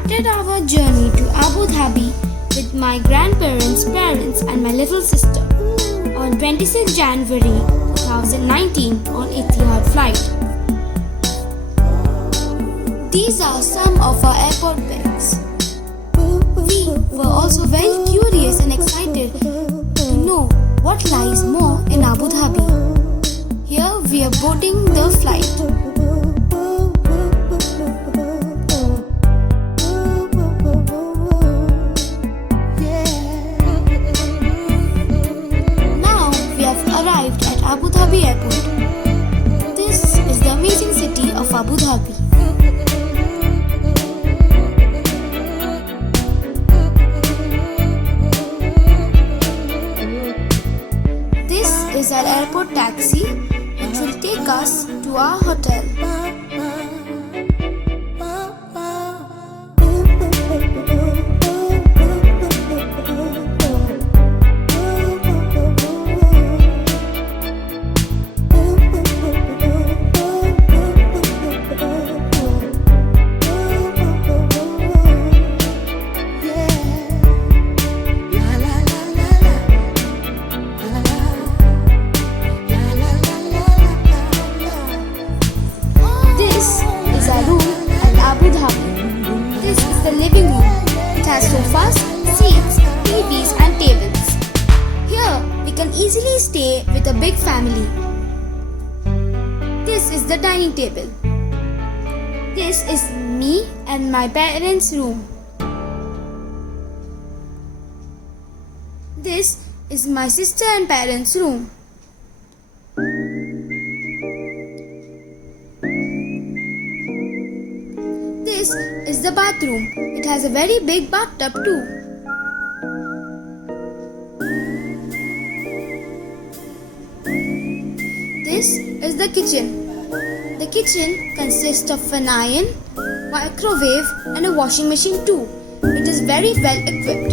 started our journey to Abu Dhabi with my grandparents, parents, and my little sister on 26 January 2019 on Etihad flight. These are some of our airport pics. We were also very curious and excited to know what lies more in Abu Dhabi. Here we are boarding the flight. Arrived at Abu Dhabi airport. This is the amazing city of Abu Dhabi. This is our airport taxi which will take us to our hotel. This is the living room. It has sofas, seats, TVs and tables. Here we can easily stay with a big family. This is the dining table. This is me and my parents' room. This is my sister and parents' room. This is the bathroom. It has a very big bathtub too. This is the kitchen. The kitchen consists of an iron, microwave and a washing machine too. It is very well equipped.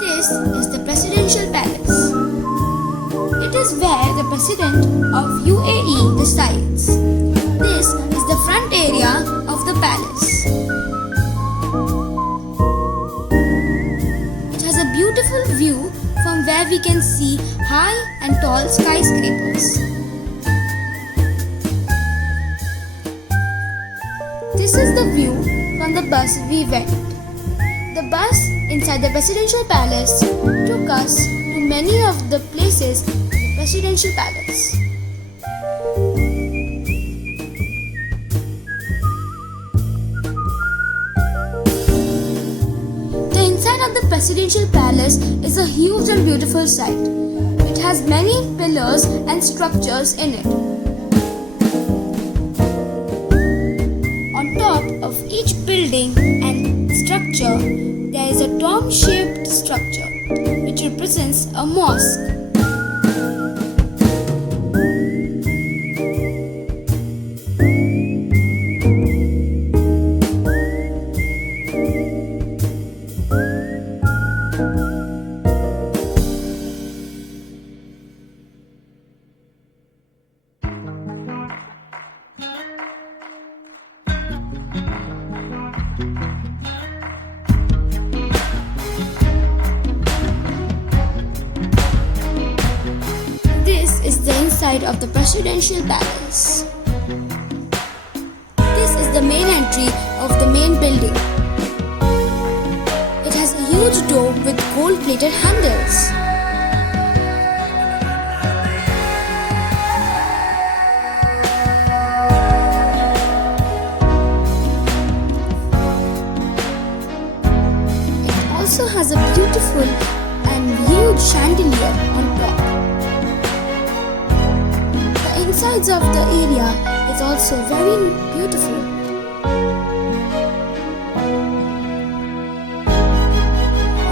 This is the presidential palace. It is where the President of UAE resides. This is the front area of the palace. It has a beautiful view from where we can see high and tall skyscrapers. This is the view from the bus we went. The bus inside the presidential palace took us to many of the places Presidential Palace. The inside of the Presidential Palace is a huge and beautiful sight. It has many pillars and structures in it. On top of each building and structure, there is a dome-shaped structure which represents a mosque. This is the inside of the Presidential Palace. This is the main entry of the main building. It has a huge door with gold-plated handles. It also has a beautiful and huge chandelier on top. Insides of the area is also very beautiful.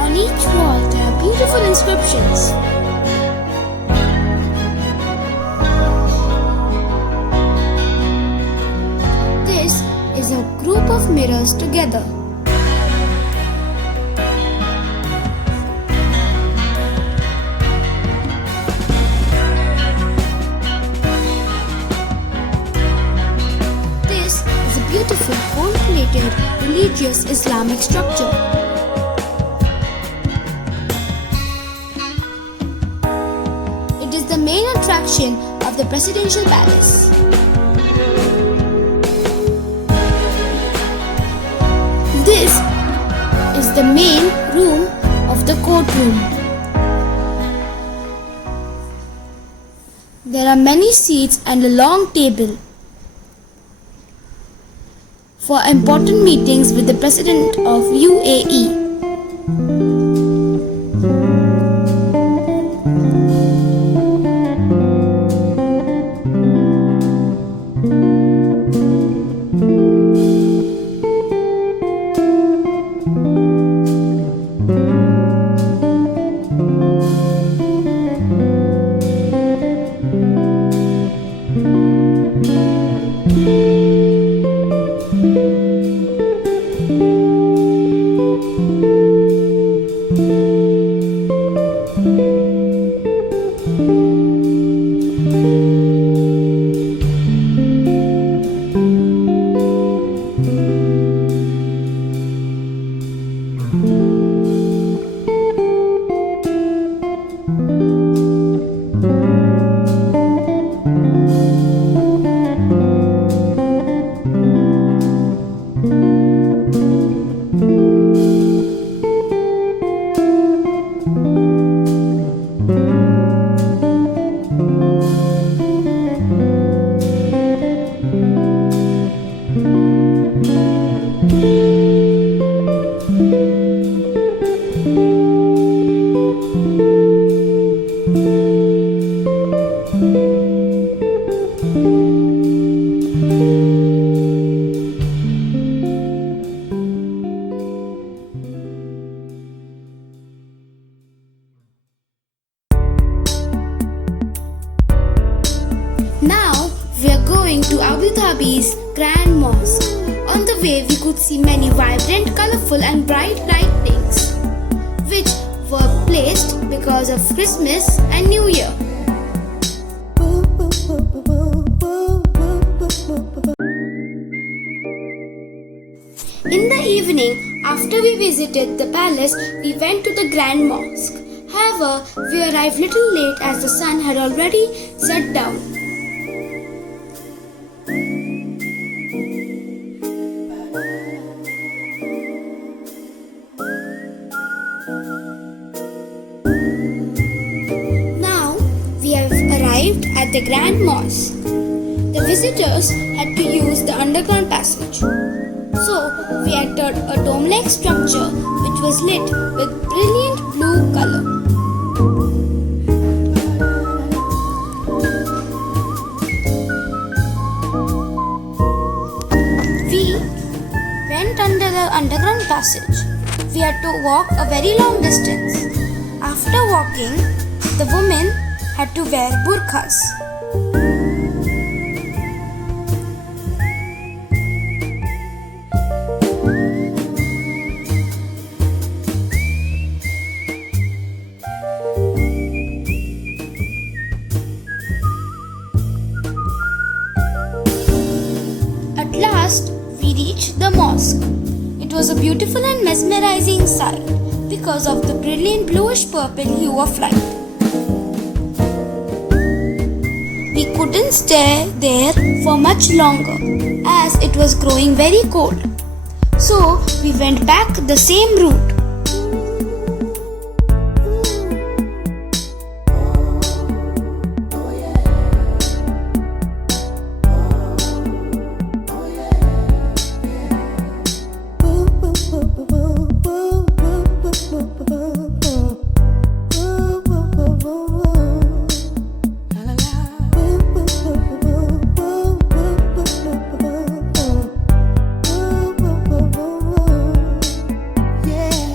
On each wall there are beautiful inscriptions. This is a group of mirrors together. sophisticated religious Islamic structure. It is the main attraction of the presidential palace. This is the main room of the courtroom. There are many seats and a long table for important meetings with the President of UAE. Now we are going to Abu Dhabi's Grand Mosque. On the way we could see many vibrant, colorful and bright lightings which were placed because of Christmas and New Year. In the evening, after we visited the palace, we went to the Grand Mosque. However, we arrived little late as the sun had already set down. Now, we have arrived at the Grand Mosque. The visitors had to use the underground passage. So, we entered a dome-like structure which was lit with brilliant blue color. We went under the underground passage. We had to walk a very long distance. After walking, the women had to wear burqas. At last, we reached the mosque. It was a beautiful and mesmerizing sight because of the brilliant bluish-purple hue of light. We couldn't stay there for much longer as it was growing very cold. So, we went back the same route. Yeah.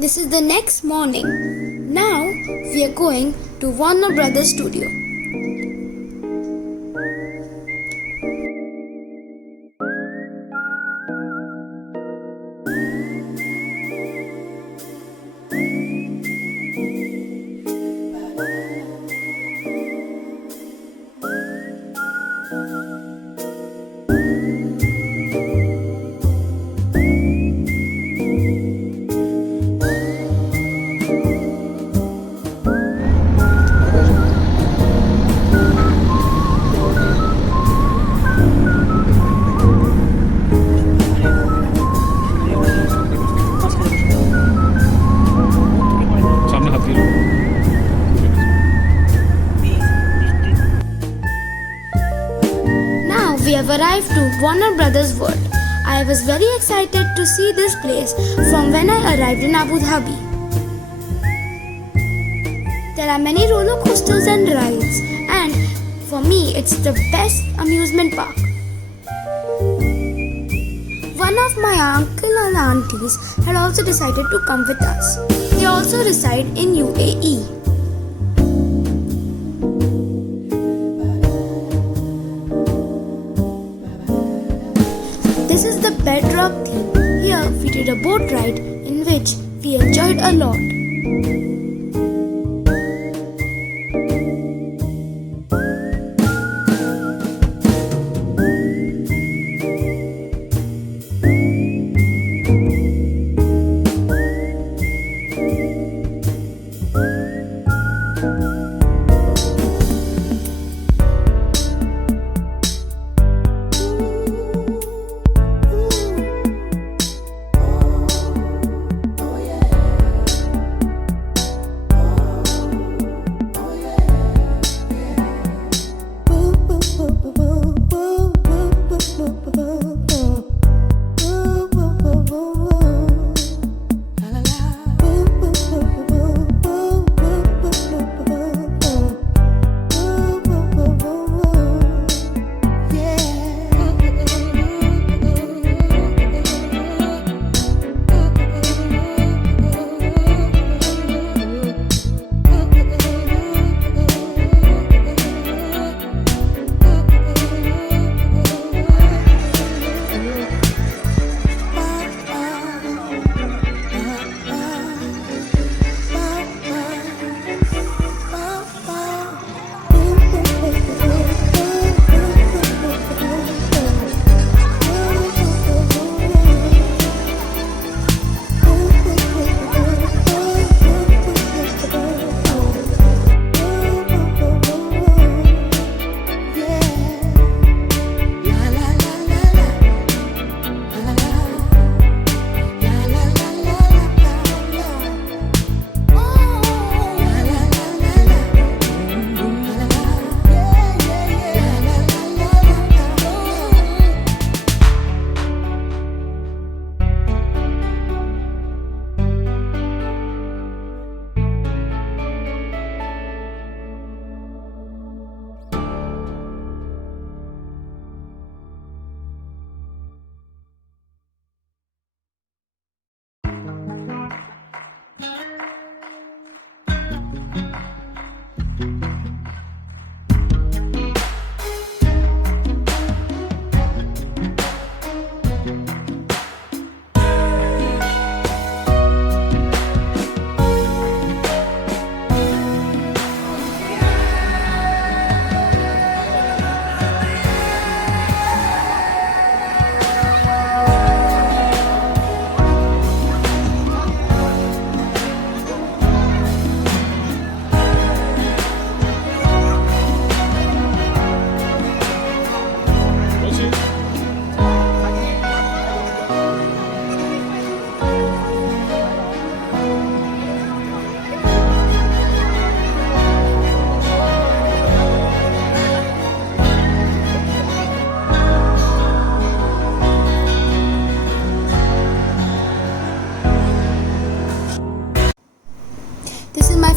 This is the next morning. Now we are going to Warner Brothers studio. सामने हाथ गिरो। Now we have arrived to Warner Brothers World. I was very excited to see this place from when I arrived in Abu Dhabi. There are many roller coasters and rides, and for me it's the best amusement park. One of my uncle and aunties had also decided to come with us. They also reside in UAE. This is the bedrock theme. Here we did a boat ride in which we enjoyed a lot.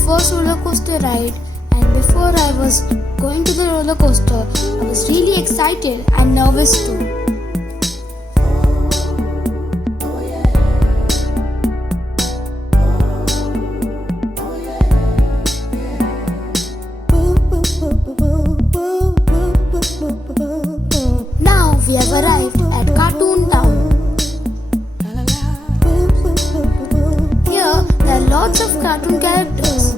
first roller coaster ride, and before I was going to the roller coaster, I was really excited and nervous too. cartoon characters.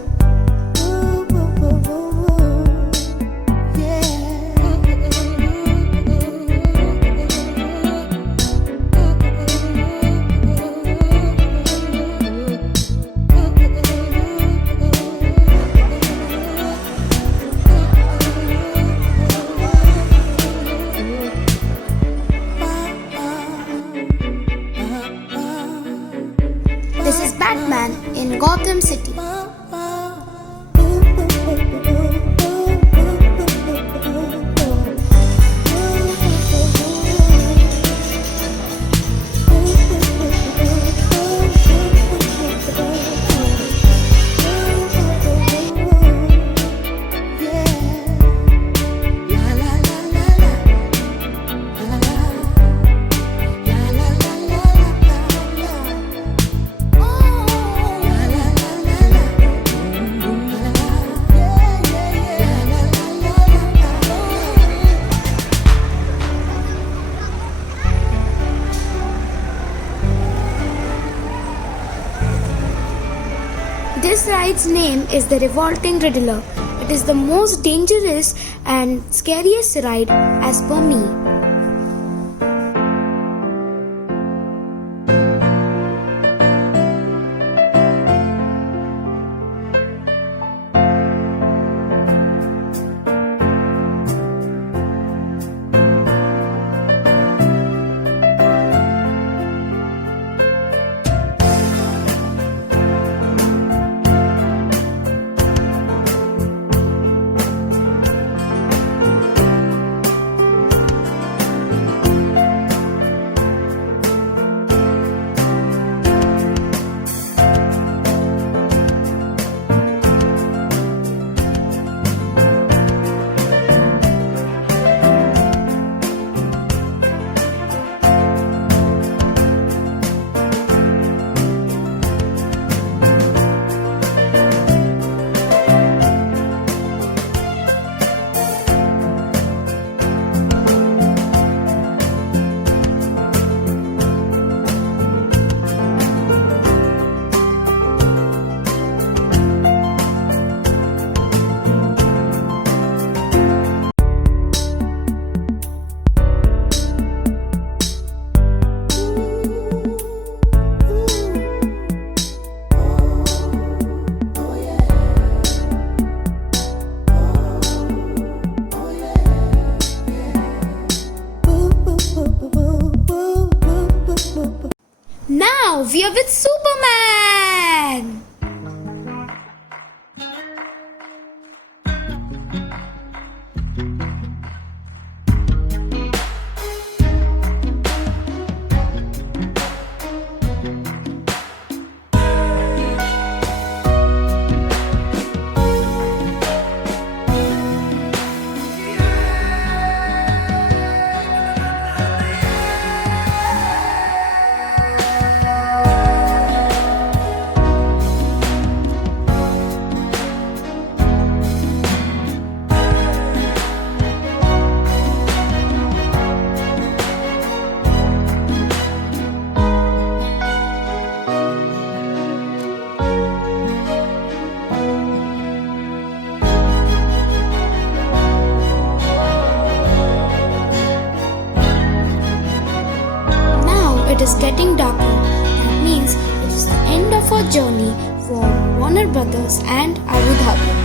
This is Batman in Gotham City. This ride's name is the Revolting Riddler. It is the most dangerous and scariest ride as per me. Now we are with Superman! It is getting darker. That means it is the end of our journey for Warner Brothers and Abu Dhabi.